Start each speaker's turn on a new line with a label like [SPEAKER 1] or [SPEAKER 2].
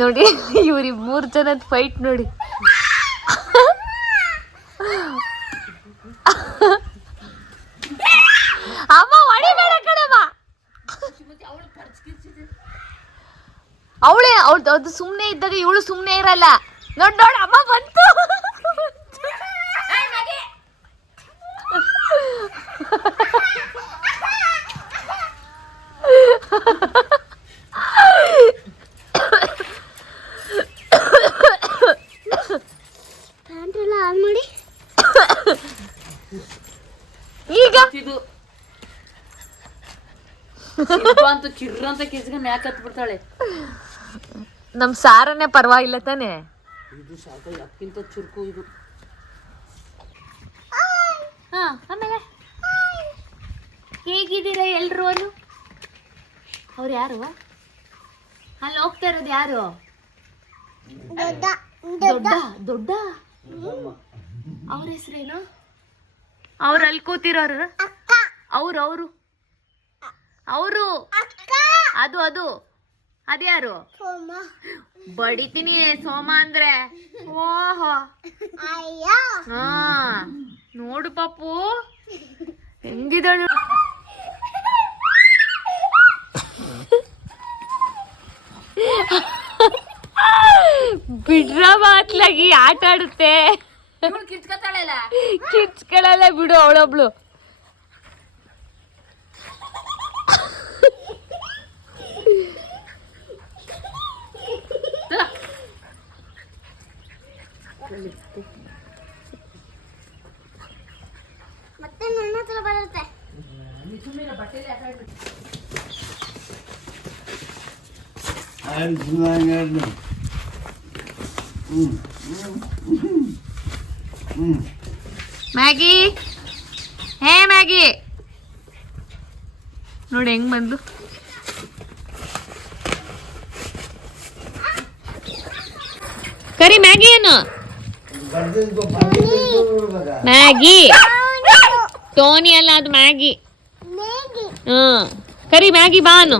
[SPEAKER 1] ನೋಡಿ ಇವ್ರಿ ಮೂರ್ ಜನದ ಫೈಟ್ ನೋಡಿ. ಅಮ್ಮ, ಹೊಡಿಬೇಡ ಕಣಮ್ಮ. ಅವಳೇ, ಅವಳು ಅದು ಸುಮ್ಮನೆ ಇದ್ದಾಗ ಇವಳು ಸುಮ್ಮನೆ ಇರಲ್ಲ. ನೋಡ್, ನೋಡಿ, ಅಮ್ಮ ಬಂತು.
[SPEAKER 2] ಪ್ಯಾಂಟ್ರೆಲ್ಲ ಆನ್ ಮಾಡಿ.
[SPEAKER 1] ಈಗ?
[SPEAKER 3] ಇದು ಅಂತ ಅಂತೂ ಕಿರ್ರ ಅಂತ ಕಿಸ್ಕೊಂಡು ಮ್ಯಾಕ್ ಹತ್ ಬಿಡ್ತಾಳೆ
[SPEAKER 1] ನಮ್ ಸಾರನೇ ಪರವಾಗಿಲ್ಲ ತಾನೆ?
[SPEAKER 3] ಇದು ಸಾಕ ಅದಕ್ಕಿಂತ ಚುರುಕು ಇದು.
[SPEAKER 1] ಹಾ ಆಮೇಲೆ? ಹೇಗಿದ್ದೀರಾ ಎಲ್ರು ಅನ್ನು? ಅವ್ರು ಯಾರು? ಅಲ್ಲಿ ಹೋಗ್ತಾ ಇರೋದು ಯಾರು?
[SPEAKER 2] ದೊಡ್ಡ.
[SPEAKER 1] ದೊಡ್ಡ ದೊಡ್ಡ? ಅವ್ರ ಹೆಸರೇನು? ಅವ್ರು ಅಲ್ಲಿ ಕೂತಿರೋರು? ಅವ್ರು ಅವರು. ಅವರು. ಅದು ಅದು. ಅದ್ಯಾರು? ಬಡಿತೀನಿ ಸೋಮ ಅಂದ್ರೆ. ಓಹೋ. ಹಾ. ನೋಡು ಪಾಪು. ಹೆಂಗಿದಳು ಬಿಡ್ರ ಮಾತ್ಲಾಗಿ ಆಟ ಆಡುತ್ತೆ. ಕಿಚ್ಕೊಳ್ಳಲ್ಲ ಬಿಡು ಅವಳೊಬ್ಳು.
[SPEAKER 2] ಮತ್ತೆ ನನ್ನ ಹತ್ರ ಬರುತ್ತೆ.
[SPEAKER 1] ಮ್ಯಾಗಿ? ಹೇ ಮ್ಯಾಗಿ! ನೋಡಿ ಹೆಂಗ್ ಬಂದು. ಕರಿ ಮ್ಯಾಗಿ ಏನು? ಮ್ಯಾಗಿ. ಟೋನಿ ಅಲ್ಲ, ಅದು ಮ್ಯಾಗಿ. ಹ್ಮ್ ಕರಿ ಮ್ಯಾಗಿ
[SPEAKER 2] ಬಾನು.